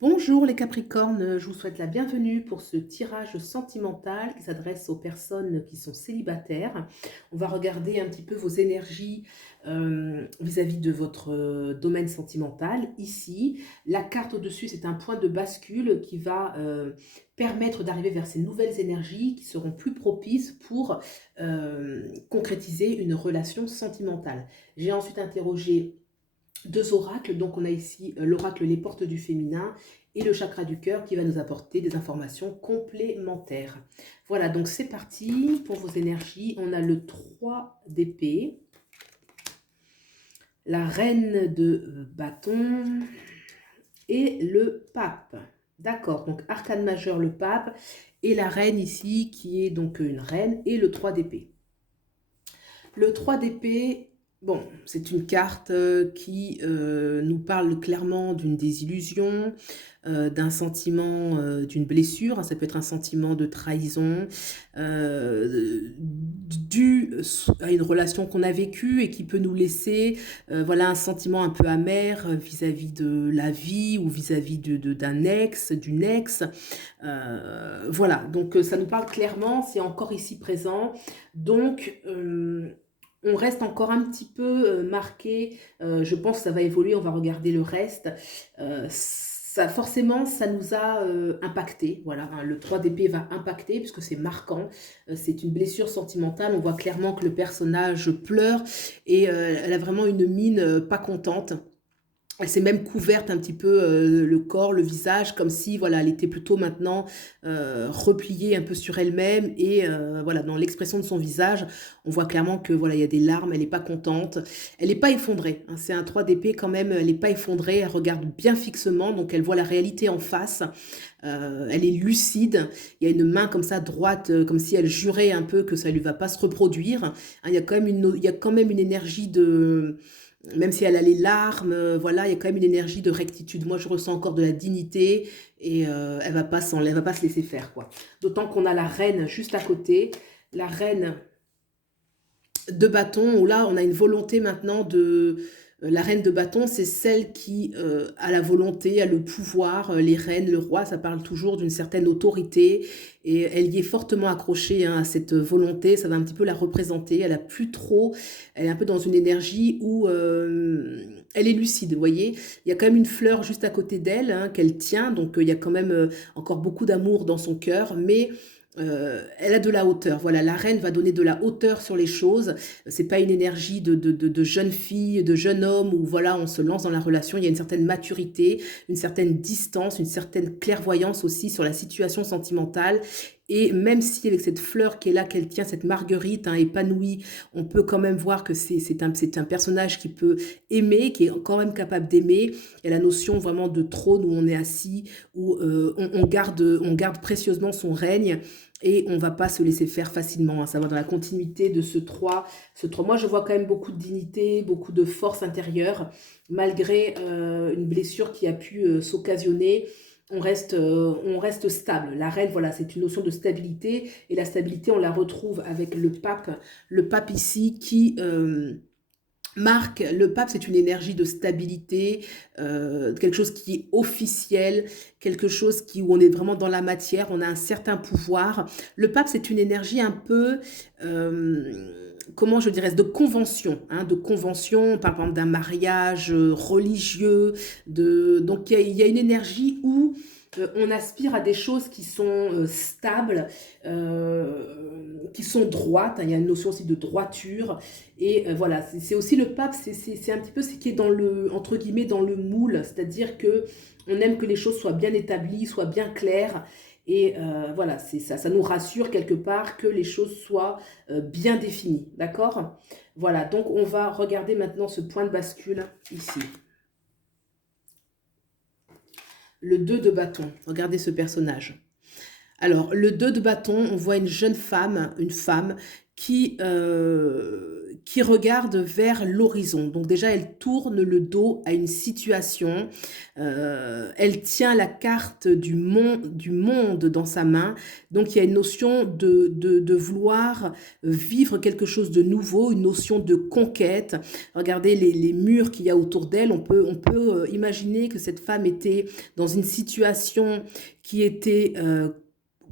Bonjour les Capricornes, je vous souhaite la bienvenue pour ce tirage sentimental qui s'adresse aux personnes qui sont célibataires. On va regarder un petit peu vos énergies vis-à-vis de votre domaine sentimental. Ici, la carte au-dessus, c'est un point de bascule qui va permettre d'arriver vers ces nouvelles énergies qui seront plus propices pour concrétiser une relation sentimentale. J'ai ensuite interrogé deux oracles, donc on a ici l'oracle Les Portes du Féminin et le chakra du cœur qui va nous apporter des informations complémentaires. Voilà, donc c'est parti pour vos énergies. On a le 3 d'épée, la reine de bâton et le pape. D'accord, donc arcane majeur le pape et la reine ici qui est donc une reine et le 3 d'épée. Le 3 d'épée, bon, c'est une carte qui nous parle clairement d'une désillusion, d'un sentiment, d'une blessure. Ça peut être un sentiment de trahison dû à une relation qu'on a vécue et qui peut nous laisser voilà, un sentiment un peu amer vis-à-vis de la vie ou vis-à-vis d'un ex, d'une ex. Voilà, donc ça nous parle clairement, c'est encore ici présent. Donc, on reste encore un petit peu marqué, je pense que ça va évoluer, on va regarder le reste. Ça, forcément, ça nous a impacté, voilà, hein, le 3 d'épée va impacter puisque c'est marquant, c'est une blessure sentimentale, on voit clairement que le personnage pleure et elle a vraiment une mine pas contente. Elle s'est même couverte un petit peu le corps, le visage, comme si voilà, elle était plutôt maintenant repliée un peu sur elle-même. Et voilà, dans l'expression de son visage, on voit clairement que voilà, il y a des larmes, elle n'est pas contente. Elle n'est pas effondrée, hein, c'est un 3 d'épée quand même, elle n'est pas effondrée, elle regarde bien fixement, donc elle voit la réalité en face. Elle est lucide, il y a une main comme ça droite, comme si elle jurait un peu que ça ne lui va pas se reproduire. Hein, il y a quand même une énergie de même si elle a les larmes, voilà, il y a quand même une énergie de rectitude. Moi, je ressens encore de la dignité et elle va pas se laisser faire, quoi. D'autant qu'on a la reine juste à côté, la reine de bâton, où là, on a une volonté maintenant de... La reine de bâton, c'est celle qui a la volonté, a le pouvoir. Les reines, le roi, ça parle toujours d'une certaine autorité. Et elle y est fortement accrochée hein, à cette volonté. Ça va un petit peu la représenter. Elle a plus trop... Elle est un peu dans une énergie où elle est lucide, vous voyez. Il y a quand même une fleur juste à côté d'elle hein, qu'elle tient. Donc, il y a quand même encore beaucoup d'amour dans son cœur. Mais elle a de la hauteur. Voilà, la reine va donner de la hauteur sur les choses. C'est pas une énergie de jeune fille, de jeune homme où voilà, on se lance dans la relation. Il y a une certaine maturité, une certaine distance, une certaine clairvoyance aussi sur la situation sentimentale. Et même si avec cette fleur qui est là, qu'elle tient, cette marguerite hein, épanouie, on peut quand même voir que c'est un personnage qui peut aimer, qui est quand même capable d'aimer. Il y a la notion vraiment de trône où on est assis, où on garde précieusement son règne et on ne va pas se laisser faire facilement. Hein. Ça va dans la continuité de ce 3. Ce 3. Moi, je vois quand même beaucoup de dignité, beaucoup de force intérieure, malgré une blessure qui a pu s'occasionner. On reste stable. La reine, voilà, c'est une notion de stabilité. Et la stabilité, on la retrouve avec le pape. Le pape ici qui... Marc, le pape, c'est une énergie de stabilité, quelque chose qui est officiel, quelque chose où on est vraiment dans la matière, on a un certain pouvoir. Le pape, c'est une énergie un peu, comment je dirais, de convention, hein, de convention, par exemple d'un mariage religieux. Donc il y a une énergie où on aspire à des choses qui sont stables, qui sont droites. Hein, il y a une notion aussi de droiture. Et voilà, c'est aussi le pape, c'est un petit peu ce qui est dans le, entre guillemets, dans le moule. C'est-à-dire que on aime que les choses soient bien établies, soient bien claires. Et voilà, ça nous rassure quelque part que les choses soient bien définies. D'accord? Voilà, donc on va regarder maintenant ce point de bascule ici. Le 2 de bâton. Regardez ce personnage. Alors, le 2 de bâton, on voit une femme qui regarde vers l'horizon. Donc déjà, elle tourne le dos à une situation. Elle tient la carte du monde dans sa main. Donc il y a une notion de vouloir vivre quelque chose de nouveau, une notion de conquête. Regardez les murs qu'il y a autour d'elle. On peut imaginer que cette femme était dans une situation qui était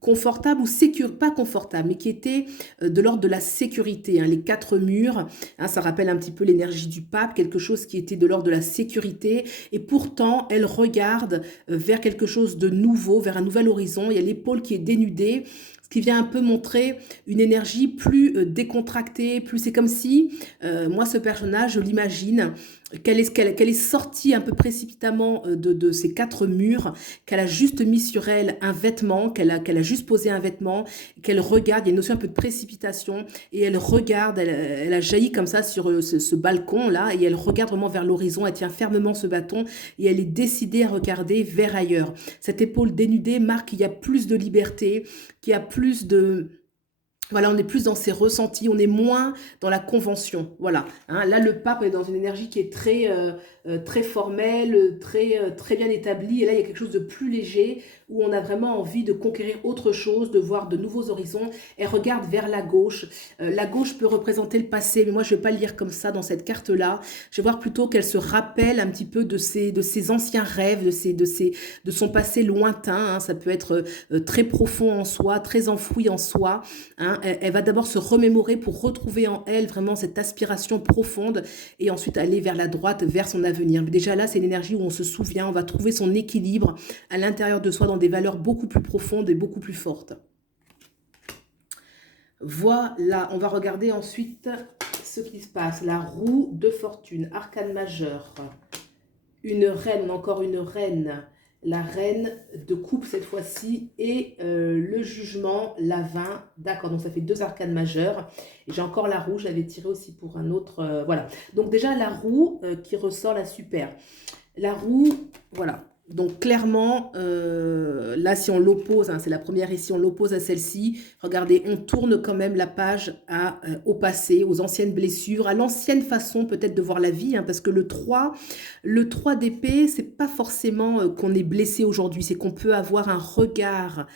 confortable ou sécure, pas confortable, mais qui était de l'ordre de la sécurité. Hein, les quatre murs, hein, ça rappelle un petit peu l'énergie du pape, quelque chose qui était de l'ordre de la sécurité. Et pourtant, elle regarde vers quelque chose de nouveau, vers un nouvel horizon. Il y a l'épaule qui est dénudée, ce qui vient un peu montrer une énergie plus décontractée, plus c'est comme si, moi ce personnage, je l'imagine, qu'elle est sortie un peu précipitamment de ces quatre murs, qu'elle a juste mis sur elle un vêtement, qu'elle a juste posé un vêtement, qu'elle regarde, il y a une notion un peu de précipitation, et elle regarde, elle a jailli comme ça sur ce balcon-là, et elle regarde vraiment vers l'horizon, elle tient fermement ce bâton, et elle est décidée à regarder vers ailleurs. Cette épaule dénudée marque qu'il y a plus de liberté, qu'il y a plus de... Voilà, on est plus dans ses ressentis, on est moins dans la convention. Voilà. Hein, là, le pape est dans une énergie qui est très formelle, très bien établie. Et là, il y a quelque chose de plus léger où on a vraiment envie de conquérir autre chose, de voir de nouveaux horizons. Elle regarde vers la gauche. La gauche peut représenter le passé, mais moi, je ne vais pas le lire comme ça dans cette carte-là. Je vais voir plutôt qu'elle se rappelle un petit peu de ses anciens rêves, de son passé lointain. Hein. Ça peut être très profond en soi, très enfoui en soi. Hein, elle va d'abord se remémorer pour retrouver en elle vraiment cette aspiration profonde et ensuite aller vers la droite, vers son avenir. Mais déjà là, c'est une énergie où on se souvient, on va trouver son équilibre à l'intérieur de soi dans des valeurs beaucoup plus profondes et beaucoup plus fortes. Voilà, on va regarder ensuite ce qui se passe. La roue de fortune, arcane majeur. Une reine, encore une reine. La reine de coupe cette fois-ci et le jugement, la 20. D'accord, donc ça fait deux arcanes majeures. Et j'ai encore la roue, j'avais tiré aussi pour un autre. Voilà. Donc déjà la roue qui ressort la super. La roue, voilà. Donc clairement, là si on l'oppose, hein, c'est la première ici, on l'oppose à celle-ci, regardez, on tourne quand même la page au passé, aux anciennes blessures, à l'ancienne façon peut-être de voir la vie, hein, parce que le 3 d'épée, c'est pas forcément qu'on est blessé aujourd'hui, c'est qu'on peut avoir un regard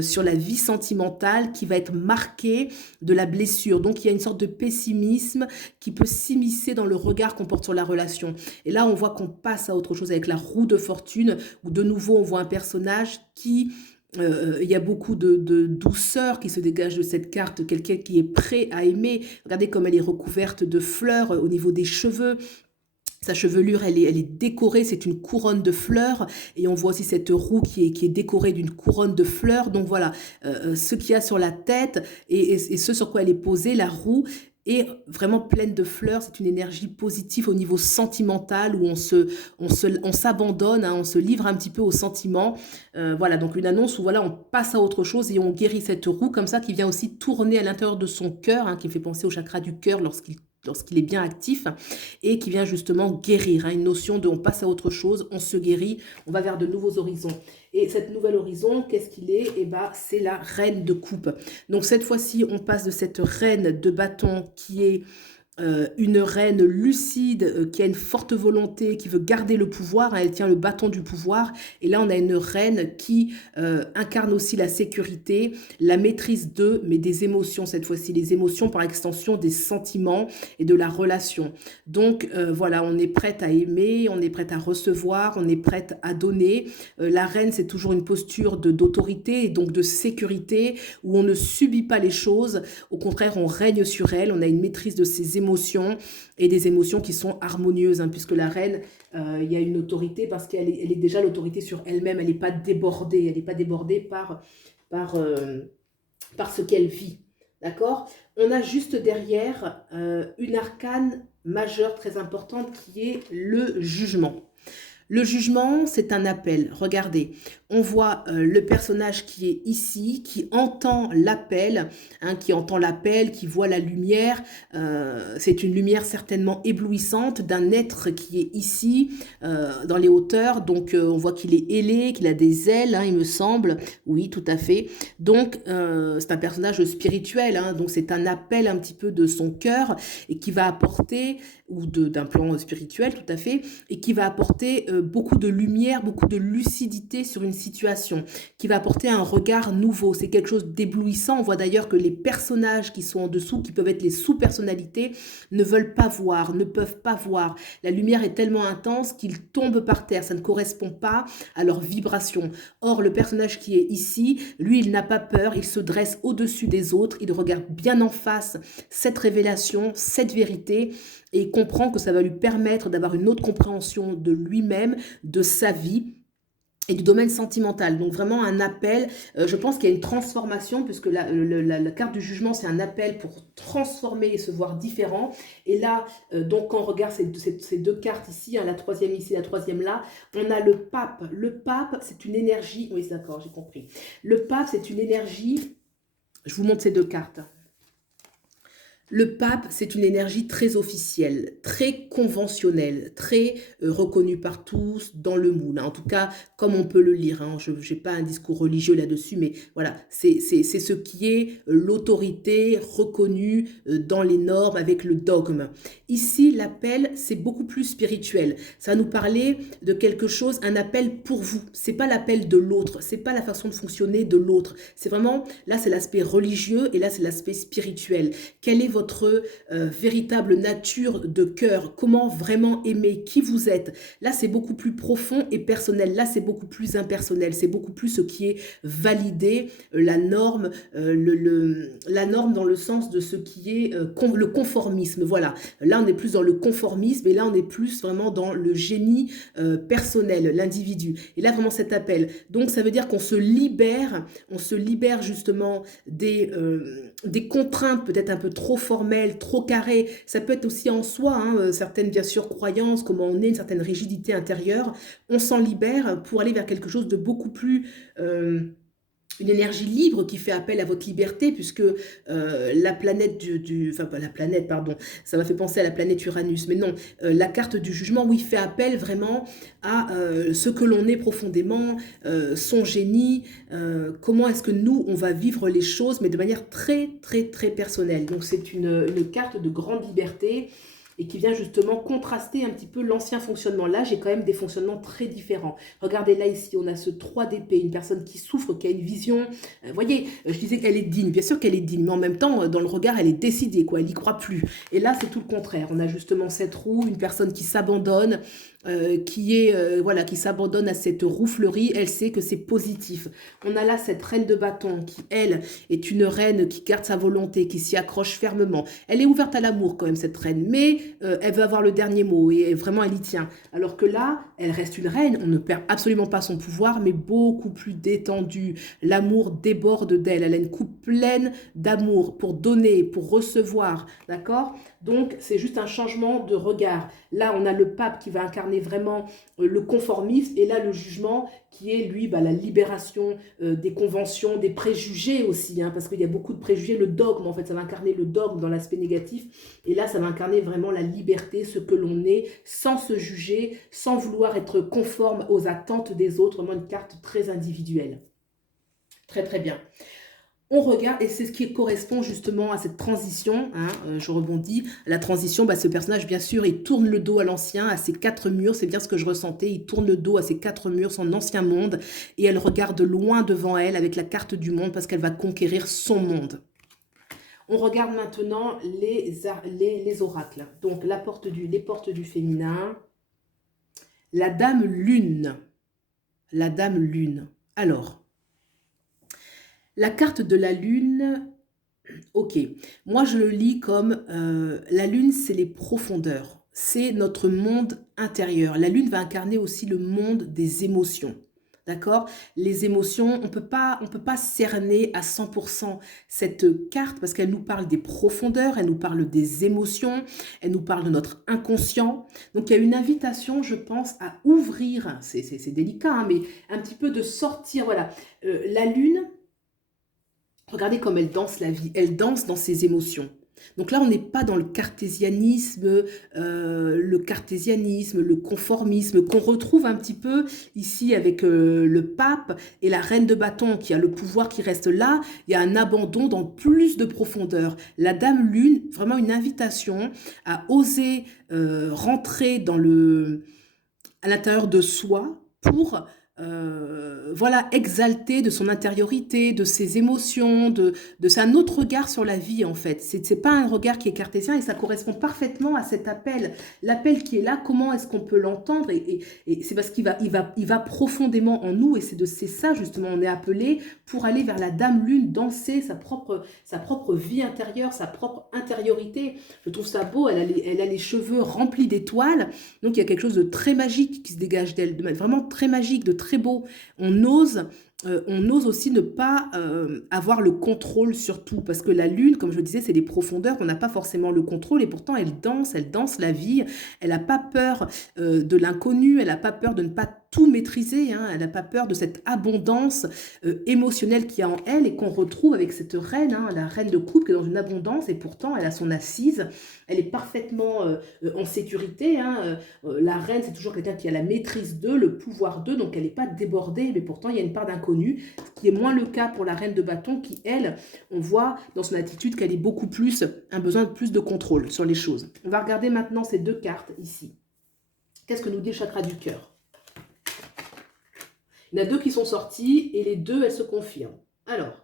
sur la vie sentimentale qui va être marqué de la blessure. Donc il y a une sorte de pessimisme qui peut s'immiscer dans le regard qu'on porte sur la relation. Et là, on voit qu'on passe à autre chose avec la roue de fortune, où de nouveau, on voit un personnage qui... il y a beaucoup de douceur qui se dégage de cette carte, quelqu'un qui est prêt à aimer. Regardez comme elle est recouverte de fleurs au niveau des cheveux. Sa chevelure, elle est décorée, c'est une couronne de fleurs. Et on voit aussi cette roue qui est décorée d'une couronne de fleurs. Donc voilà, ce qu'il y a sur la tête et ce sur quoi elle est posée, la roue, est vraiment pleine de fleurs. C'est une énergie positive au niveau sentimental où on s'abandonne, hein, on se livre un petit peu aux sentiments. Voilà, donc une annonce où voilà, on passe à autre chose et on guérit cette roue comme ça qui vient aussi tourner à l'intérieur de son cœur, hein, qui me fait penser au chakra du cœur lorsqu'il est bien actif et qui vient justement guérir, hein, une notion de on passe à autre chose, on se guérit, on va vers de nouveaux horizons. Et cette nouvelle horizon, qu'est-ce qu'il est? Eh bien, c'est la reine de coupe. Donc cette fois-ci, on passe de cette reine de bâton qui est une reine lucide qui a une forte volonté, qui veut garder le pouvoir, hein, elle tient le bâton du pouvoir, et là on a une reine qui incarne aussi la sécurité, la maîtrise de, mais des émotions cette fois-ci, les émotions par extension des sentiments et de la relation. Donc voilà, on est prête à aimer, on est prête à recevoir, on est prête à donner. La reine, c'est toujours une posture d'autorité et donc de sécurité, où on ne subit pas les choses, au contraire on règne sur elle, on a une maîtrise de ses émotions et des émotions qui sont harmonieuses, hein, puisque la reine, il y a une autorité parce qu'elle elle est déjà l'autorité sur elle-même, elle n'est pas débordée, elle n'est pas débordée par, par ce qu'elle vit, d'accord? On a juste derrière une arcane majeure très importante qui est le jugement. Le jugement, c'est un appel. Regardez, on voit le personnage qui est ici, qui entend l'appel, hein, qui voit la lumière. C'est une lumière certainement éblouissante d'un être qui est ici, dans les hauteurs. Donc, on voit qu'il est ailé, qu'il a des ailes, hein, il me semble. Oui, tout à fait. Donc, c'est un personnage spirituel, hein, donc c'est un appel un petit peu de son cœur et qui va apporter, ou d'un plan spirituel, tout à fait, et qui va apporter beaucoup de lumière, beaucoup de lucidité sur une situation, qui va apporter un regard nouveau. C'est quelque chose d'éblouissant. On voit d'ailleurs que les personnages qui sont en dessous, qui peuvent être les sous-personnalités, ne veulent pas voir, ne peuvent pas voir. La lumière est tellement intense qu'ils tombent par terre. Ça ne correspond pas à leur vibration. Or, le personnage qui est ici, lui, il n'a pas peur. Il se dresse au-dessus des autres. Il regarde bien en face cette révélation, cette vérité, et il comprend que ça va lui permettre d'avoir une autre compréhension de lui-même, de sa vie et du domaine sentimental. Donc vraiment un appel, je pense qu'il y a une transformation, puisque la carte du jugement, c'est un appel pour transformer et se voir différent. Et là, donc quand on regarde ces deux cartes ici, hein, la troisième ici, la troisième là, on a le pape. Le pape, c'est une énergie, oui d'accord, j'ai compris. Le pape, c'est une énergie, je vous montre ces deux cartes. Le pape, c'est une énergie très officielle, très conventionnelle, très reconnue par tous dans le moule, hein. En tout cas, comme on peut le lire, hein. Je n'ai pas un discours religieux là-dessus, mais voilà, c'est ce qui est l'autorité reconnue dans les normes avec le dogme. Ici, l'appel, c'est beaucoup plus spirituel. Ça va nous parler de quelque chose, un appel pour vous. C'est pas l'appel de l'autre, c'est pas la façon de fonctionner de l'autre. C'est vraiment, là, c'est l'aspect religieux et là, c'est l'aspect spirituel. Quelle est votre véritable nature de cœur? Comment vraiment aimer? Qui vous êtes? Là, c'est beaucoup plus profond et personnel. Là, c'est beaucoup plus impersonnel. C'est beaucoup plus ce qui est validé, la norme, la norme dans le sens de ce qui est le conformisme. Voilà. Là, on est plus dans le conformisme et là, on est plus vraiment dans le génie personnel, l'individu. Et là, vraiment cet appel. Donc, ça veut dire qu'on se libère justement des contraintes peut-être un peu trop formelles, trop carrées. Ça peut être aussi en soi, hein, certaines bien sûr croyances, comment on est, une certaine rigidité intérieure. On s'en libère pour aller vers quelque chose de beaucoup plus... une énergie libre qui fait appel à votre liberté, puisque la planète enfin pas la planète, pardon, ça m'a fait penser à la planète Uranus, mais non, la carte du jugement, oui, fait appel vraiment à ce que l'on est profondément, son génie, comment est-ce que nous, on va vivre les choses, mais de manière très, très, très personnelle. Donc c'est une carte de grande liberté, et qui vient justement contraster un petit peu l'ancien fonctionnement. Là, j'ai quand même des fonctionnements très différents. Regardez là, ici, on a ce 3 d'épée, une personne qui souffre, qui a une vision. Vous voyez, je disais qu'elle est digne. Bien sûr qu'elle est digne, mais en même temps, dans le regard, elle est décidée, quoi. Elle n'y croit plus. Et là, c'est tout le contraire. On a justement cette roue, une personne qui s'abandonne, voilà, qui s'abandonne à cette rouflerie. Elle sait que c'est positif. On a là cette reine de bâton qui, elle, est une reine qui garde sa volonté, qui s'y accroche fermement. Elle est ouverte à l'amour quand même, cette reine, mais elle veut avoir le dernier mot et vraiment elle y tient. Alors que là, elle reste une reine, on ne perd absolument pas son pouvoir, mais beaucoup plus détendue. L'amour déborde d'elle, elle a une coupe pleine d'amour pour donner, pour recevoir, d'accord? Donc, c'est juste un changement de regard. Là, on a le pape qui va incarner vraiment le conformisme et là, le jugement qui est, lui, la libération des conventions, des préjugés aussi, hein, parce qu'il y a beaucoup de préjugés. Le dogme, en fait, ça va incarner le dogme dans l'aspect négatif. Et là, ça va incarner vraiment la liberté, ce que l'on est, sans se juger, sans vouloir être conforme aux attentes des autres. Vraiment une carte très individuelle. Très, très bien. On regarde, et c'est ce qui correspond justement à cette transition, hein, je rebondis, la transition, ce personnage, bien sûr, il tourne le dos à l'ancien, à ses 4 murs, c'est bien ce que je ressentais, il tourne le dos à ses 4 murs, son ancien monde, et elle regarde loin devant elle avec la carte du monde, parce qu'elle va conquérir son monde. On regarde maintenant les oracles, donc les portes du féminin, la dame lune, la dame lune. Alors, la carte de la lune, ok, moi je le lis comme la lune, c'est les profondeurs, c'est notre monde intérieur. La lune va incarner aussi le monde des émotions, d'accord? Les émotions, on peut pas cerner à 100% cette carte parce qu'elle nous parle des profondeurs, elle nous parle des émotions, elle nous parle de notre inconscient. Donc il y a une invitation, je pense, à ouvrir, c'est délicat, hein, mais un petit peu de sortir, voilà. La lune, regardez comme elle danse la vie, elle danse dans ses émotions. Donc là, on n'est pas dans le cartésianisme, le conformisme qu'on retrouve un petit peu ici avec le pape et la reine de bâton qui a le pouvoir qui reste là. Il y a un abandon dans plus de profondeur. La Dame Lune, vraiment une invitation à oser rentrer à l'intérieur de soi pour voilà, exalter de son intériorité, de ses émotions, de un autre regard sur la vie en fait. C'est pas un regard qui est cartésien et ça correspond parfaitement à cet appel. L'appel qui est là, comment est-ce qu'on peut l'entendre et c'est parce il va profondément en nous et c'est ça justement, on est appelé pour aller vers la Dame Lune, danser sa propre vie intérieure, sa propre intériorité. Je trouve ça beau, elle a les cheveux remplis d'étoiles, donc il y a quelque chose de très magique qui se dégage d'elle, vraiment très magique, de très beau. On ose aussi ne pas avoir le contrôle sur tout, parce que la lune, comme je le disais, c'est des profondeurs, on n'a pas forcément le contrôle, et pourtant elle danse la vie, elle n'a pas peur de l'inconnu, elle n'a pas peur de ne pas tout maîtriser, hein, elle n'a pas peur de cette abondance émotionnelle qu'il y a en elle, et qu'on retrouve avec cette reine, hein, la reine de coupe qui est dans une abondance, et pourtant elle a son assise, elle est parfaitement en sécurité, hein, la reine c'est toujours quelqu'un qui a la maîtrise d'eux, le pouvoir d'eux, donc elle n'est pas débordée, mais pourtant il y a une part d'inconnu, ce qui est moins le cas pour la reine de bâton qui, elle, on voit dans son attitude qu'elle est beaucoup plus, un besoin de plus de contrôle sur les choses. On va regarder maintenant ces deux cartes ici. Qu'est-ce que nous dit le chakra du cœur? Il y en a deux qui sont sorties et les deux, elles se confirment. Alors,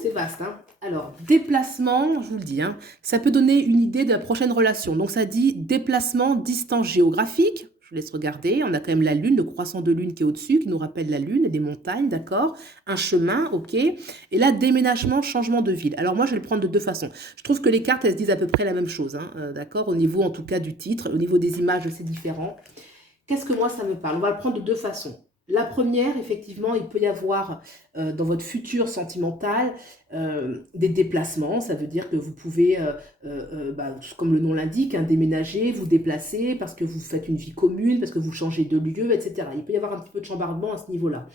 c'est vaste, hein. Alors, déplacement, je vous le dis, hein, ça peut donner une idée de la prochaine relation. Donc, ça dit déplacement, distance géographique. Je vous laisse regarder. On a quand même la lune, le croissant de lune qui est au-dessus, qui nous rappelle la lune et des montagnes, d'accord? Un chemin, ok. Et là, déménagement, changement de ville. Alors, moi, je vais le prendre de deux façons. Je trouve que les cartes, elles se disent à peu près la même chose, hein, d'accord? Au niveau, en tout cas, du titre. Au niveau des images, c'est différent. Qu'est-ce que moi, ça me parle? On va le prendre de deux façons. La première, effectivement, il peut y avoir dans votre futur sentimental des déplacements. Ça veut dire que vous pouvez, comme le nom l'indique, hein, déménager, vous déplacer parce que vous faites une vie commune, parce que vous changez de lieu, etc. Il peut y avoir un petit peu de chambardement à ce niveau-là.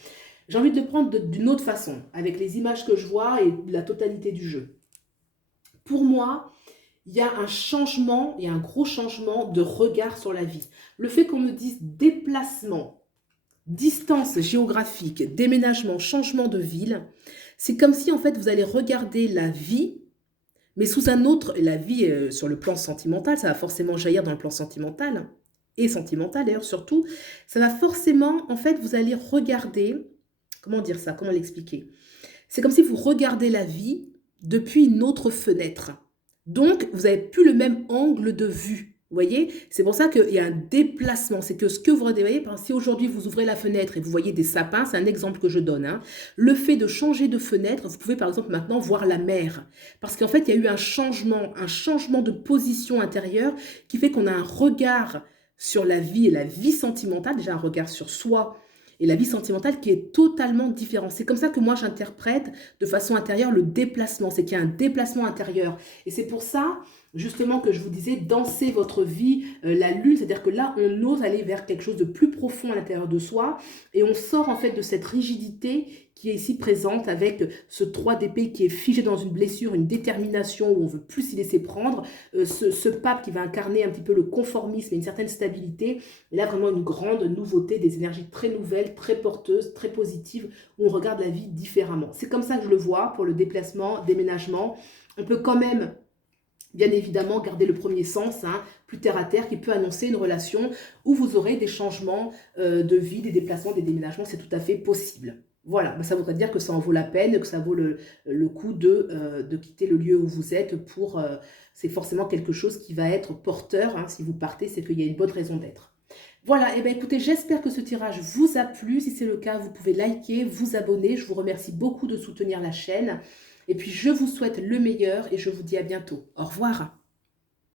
J'ai envie de le prendre d'une autre façon, avec les images que je vois et la totalité du jeu. Pour moi, il y a un changement, il y a un gros changement de regard sur la vie. Le fait qu'on me dise déplacement, distance géographique, déménagement, changement de ville, c'est comme si en fait vous allez regarder la vie, mais sous un autre, la vie sur le plan sentimental, ça va forcément jaillir dans le plan sentimental, et sentimental d'ailleurs surtout, ça va forcément, en fait vous allez regarder, comment dire ça, comment l'expliquer? C'est comme si vous regardez la vie depuis une autre fenêtre. Donc, vous n'avez plus le même angle de vue. Vous voyez? C'est pour ça qu'il y a un déplacement. C'est que ce que vous voyez, par exemple, si aujourd'hui vous ouvrez la fenêtre et vous voyez des sapins, c'est un exemple que je donne, hein, le fait de changer de fenêtre, vous pouvez par exemple maintenant voir la mer. Parce qu'en fait, il y a eu un changement de position intérieure qui fait qu'on a un regard sur la vie et la vie sentimentale, déjà un regard sur soi, et la vie sentimentale qui est totalement différente. C'est comme ça que moi j'interprète de façon intérieure le déplacement, c'est qu'il y a un déplacement intérieur. Et c'est pour ça, justement, que je vous disais, danser votre vie, la lune, c'est-à-dire que là, on ose aller vers quelque chose de plus profond à l'intérieur de soi, et on sort en fait de cette rigidité qui est ici présente avec ce 3 d'épée qui est figé dans une blessure, une détermination où on veut plus s'y laisser prendre, ce pape qui va incarner un petit peu le conformisme et une certaine stabilité, et là vraiment une grande nouveauté, des énergies très nouvelles, très porteuses, très positives, où on regarde la vie différemment. C'est comme ça que je le vois pour le déplacement, déménagement. On peut quand même, bien évidemment, garder le premier sens, hein, plus terre à terre, qui peut annoncer une relation où vous aurez des changements de vie, des déplacements, des déménagements, c'est tout à fait possible. Voilà, ça voudrait dire que ça en vaut la peine, que ça vaut le coup de quitter le lieu où vous êtes pour... c'est forcément quelque chose qui va être porteur, hein, si vous partez, c'est qu'il y a une bonne raison d'être. Voilà, et bien écoutez, j'espère que ce tirage vous a plu. Si c'est le cas, vous pouvez liker, vous abonner. Je vous remercie beaucoup de soutenir la chaîne. Et puis, je vous souhaite le meilleur et je vous dis à bientôt. Au revoir.